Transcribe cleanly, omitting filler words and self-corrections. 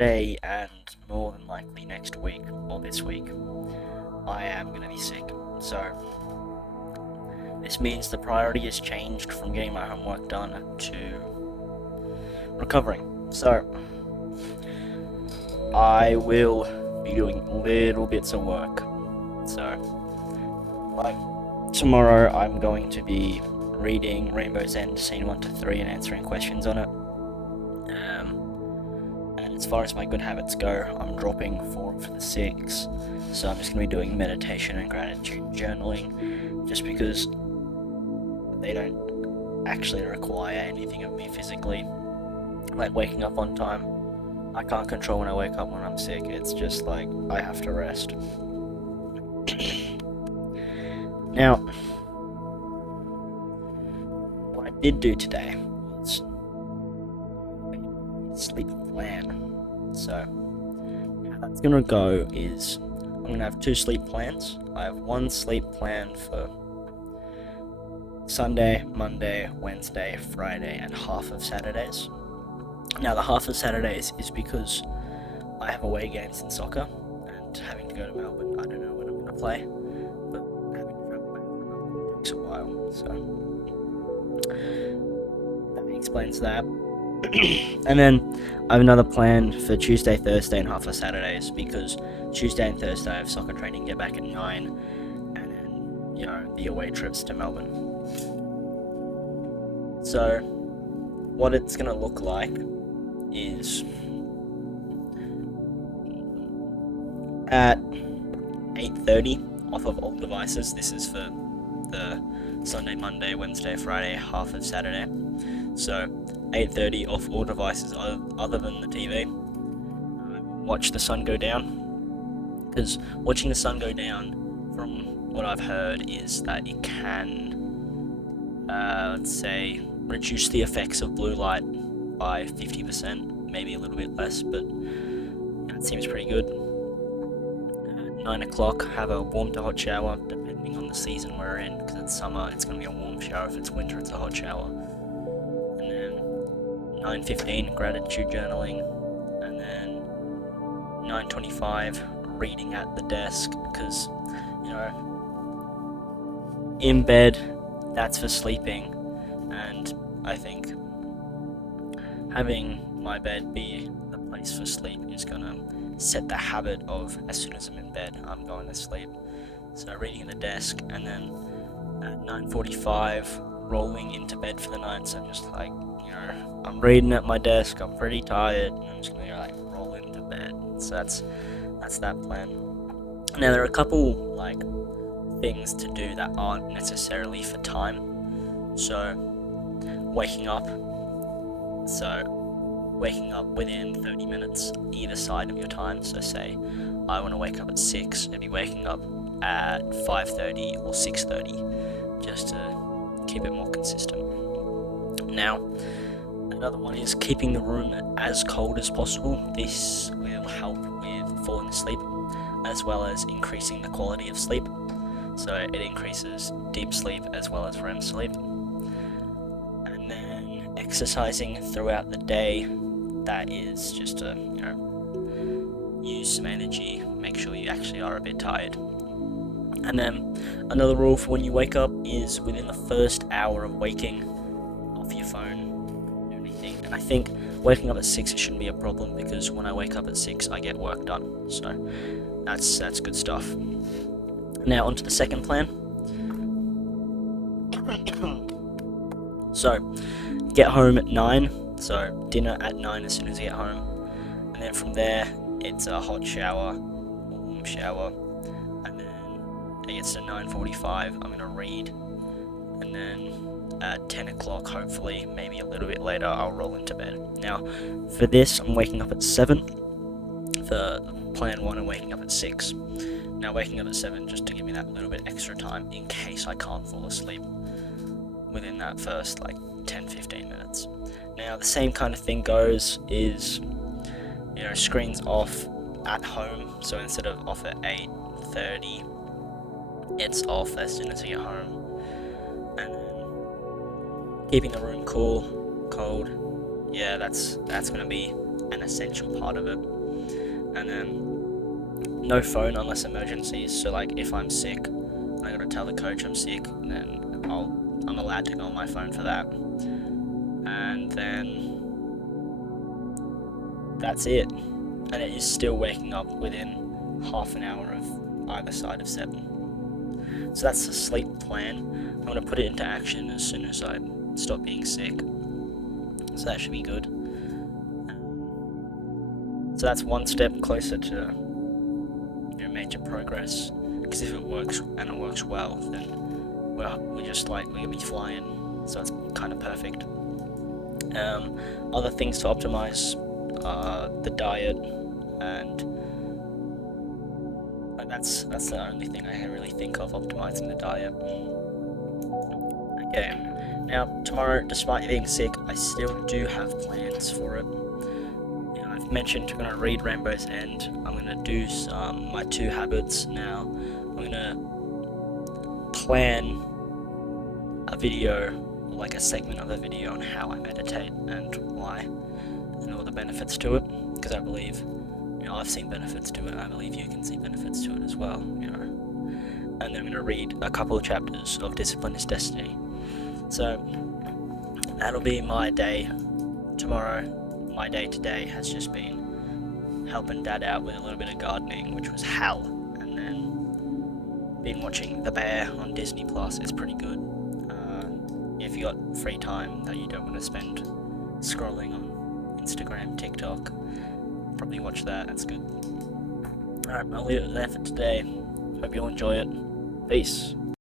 Today and more than likely next week or this week, I am going to be sick. So, this means the priority has changed from getting my homework done to recovering. So, I will be doing little bits of work. So, like tomorrow, I'm going to be reading Rainbow's End Scene 1 to 3 and answering questions on it. And as far as my good habits go, I'm dropping 4 for the 6. So I'm just going to be doing meditation and gratitude journaling just because they don't actually require anything of me physically. Like waking up on time, I can't control when I wake up when I'm sick. It's just like I have to rest. Now, what I did do today was sleep plan. So, how that's gonna go is I'm gonna have 2 sleep plans. I have 1 sleep plan for Sunday, Monday, Wednesday, Friday, and half of Saturdays. Now, the half of Saturdays is because I have away games in soccer, and having to go to Melbourne, I don't know when I'm gonna play, but having to travel back from Melbourne takes a while, so that explains that. And then I have another plan for Tuesday, Thursday, and half of Saturdays because Tuesday and Thursday I have soccer training, get back at 9, and then, the away trips to Melbourne. So, what it's going to look like is at 8:30 off of all devices. This is for the Sunday, Monday, Wednesday, Friday, half of Saturday. So 8:30 off all devices other than the TV. Watch the sun go down, because watching the sun go down, from what I've heard, is that it can, let's say, reduce the effects of blue light by 50%, maybe a little bit less, but it seems pretty good. 9 o'clock, have a warm to hot shower, depending on the season we're in, because it's summer, it's going to be a warm shower. If it's winter, it's a hot shower. And then 9:15, gratitude journaling, and then 9:25, reading at the desk, because, in bed, that's for sleeping, and I think having my bed be the place for sleep is going to set the habit of, as soon as I'm in bed, I'm going to sleep. So reading at the desk, and then at 9:45, rolling into bed for the night. So I'm just like, I'm reading at my desk, I'm pretty tired, and I'm just gonna roll into bed. So that's that plan. Now there are a couple things to do that aren't necessarily for time. So waking up within 30 minutes either side of your time. So say I want to wake up at 6, I'd be waking up at 5:30 or 6:30, just to keep it more consistent. Now, another one is keeping the room as cold as possible. This will help with falling asleep, as well as increasing the quality of sleep. So it increases deep sleep as well as REM sleep. And then exercising throughout the day, that is just to, use some energy, make sure you actually are a bit tired. And then another rule for when you wake up is within the first hour of waking, off your phone, do anything. And I think waking up at 6 shouldn't be a problem, because when I wake up at 6, I get work done. So that's good stuff. Now onto the second plan. So get home at 9. So dinner at 9 as soon as you get home. And then from there, it's a hot shower, or warm shower. And then it gets to 9:45, I'm going to read. And then at 10 o'clock, hopefully, maybe a little bit later, I'll roll into bed. Now, for this, I'm waking up at 7. For plan 1, I'm waking up at 6. Now, waking up at 7 just to give me that little bit extra time in case I can't fall asleep within that first 10-15 minutes. Now, the same kind of thing goes is, screens off at home. So instead of off at 8:30, it's off as soon as you get home. And then keeping the room cold, yeah, that's going to be an essential part of it. And then no phone unless emergencies. So like if I'm sick, I gotta tell the coach I'm sick, then I'm allowed to go on my phone for that. And then that's it. And it is still waking up within half an hour of either side of 7. So that's the sleep plan. I'm going to put it into action as soon as I stop being sick. So that should be good. So that's one step closer to major progress. Because if it works and it works well, then we're gonna be flying. So it's kind of perfect. Other things to optimize the diet, and that's the only thing I can really think of, optimizing the diet. Okay, now tomorrow, despite being sick, I still do have plans for it. I've mentioned I'm going to read Rainbow's End. I'm going to do my 2 habits now. I'm going to plan a video, like a segment of a video on how I meditate and why, and all the benefits to it, because I believe, I've seen benefits to it, and I believe you can see benefits to it as well, And then I'm going to read a couple of chapters of Discipline is Destiny. So that'll be my day tomorrow. My day today has just been helping Dad out with a little bit of gardening, which was hell, and then been watching The Bear on Disney Plus. It's pretty good. If you got free time that you don't want to spend scrolling on Instagram, TikTok, probably watch that. That's good. Alright, I'll leave it there for today. Hope you'll enjoy it. Peace.